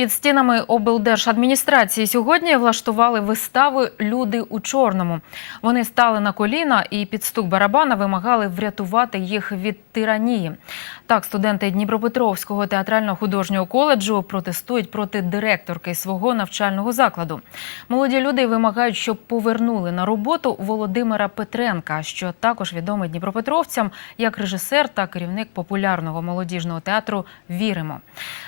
Під стінами облдержадміністрації сьогодні влаштували вистави Люди у чорному. Вони стали на коліна і під стук барабана вимагали врятувати їх від тиранії. Так, студенти Дніпропетровського театрально-художнього коледжу протестують проти директорки свого навчального закладу. Молоді люди вимагають, щоб повернули на роботу Володимира Петренка, що також відомий дніпропетровцям як режисер та керівник популярного молодіжного театру Віримо.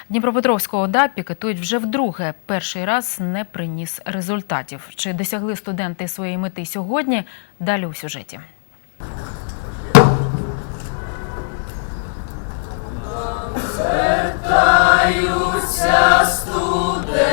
Дніпропетровського ОДА пікетують вже вдруге. Перший раз не приніс результатів. Чи досягли студенти своєї мети сьогодні? Далі у сюжеті. Cristo.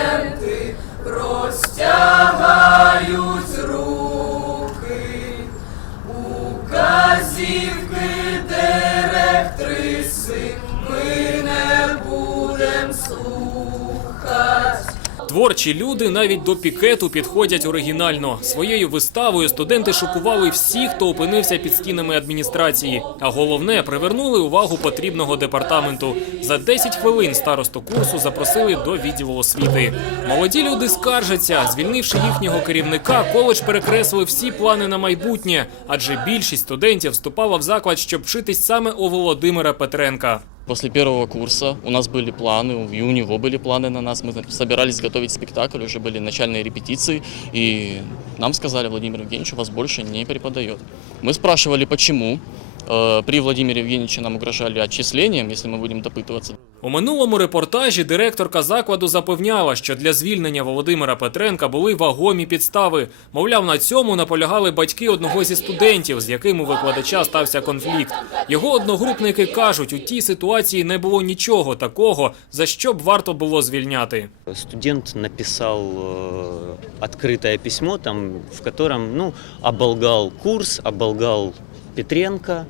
Творчі люди навіть до пікету підходять оригінально. Своєю виставою студенти шокували всіх, хто опинився під стінами адміністрації. А головне, привернули увагу потрібного департаменту. За 10 хвилин старосту курсу запросили до відділу освіти. Молоді люди скаржаться, звільнивши їхнього керівника, коледж перекреслив всі плани на майбутнє, адже більшість студентів вступала в заклад, щоб вчитись саме у Володимира Петренка. После первого курса у нас были планы, у него были планы на нас, мы собирались готовить спектакль, уже были начальные репетиции, и нам сказали, Владимир Евгеньевич, у вас больше не преподает. Мы спрашивали, почему. Э, При Владимире Евгеньевиче нам угрожали отчислением, если мы будем допытываться. У минулому репортажі директорка закладу запевняла, що для звільнення Володимира Петренка були вагомі підстави. Мовляв, на цьому наполягали батьки одного зі студентів, з яким у викладача стався конфлікт. Його одногрупники кажуть, у тій ситуації не було нічого такого, за що б варто було звільняти. Студент написал э, открытое письмо, там, в котором ну, оболгал курс, оболгал Петренко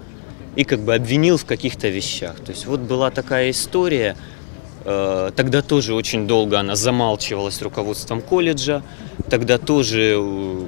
и как бы обвинил в каких-то вещах. То есть вот была такая история. Э, Тогда тоже очень долго она замалчивалась руководством колледжа. Тогда тоже, э,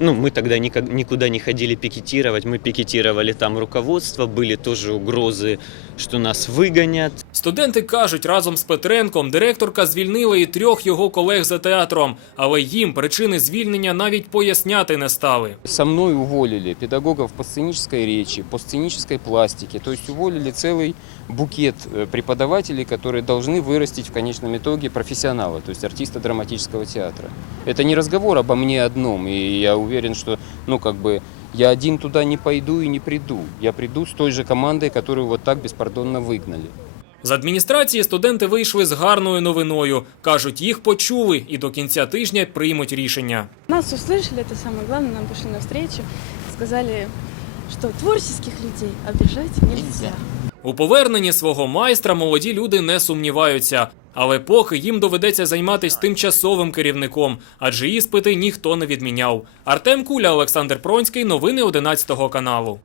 ну, мы тогда никак- никуда не ходили пикетировать, мы пикетировали там руководство, были тоже угрозы, что нас выгонят. Студенти кажуть, разом з Петренком директорка звільнила і трьох його колег за театром, але їм причини звільнення навіть поясняти не стали. Со мной уволили педагогов по сценической речи, по сценической пластике. То есть уволили целый букет э, преподавателей, которые должны вырастить в конечном итоге профессионала, то есть артиста драматического театра. Это не разговор обо мне одном, и я уверен, что, ну, как бы, я один туда не пойду и не приду. Я приду с той же командой, которую вот так беспардонно выгнали. З адміністрації студенти вийшли з гарною новиною. кажуть, їх почули і до кінця тижня приймуть рішення. Нас услышали, это самое главное, нам пошли навстречу, сказали, что творческих людей обижать нельзя. У поверненні свого майстра молоді люди не сумніваються. Але поки їм доведеться займатися тимчасовим керівником, адже іспити ніхто не відміняв. Артем Куля, Олександр Пронський, новини 11 каналу.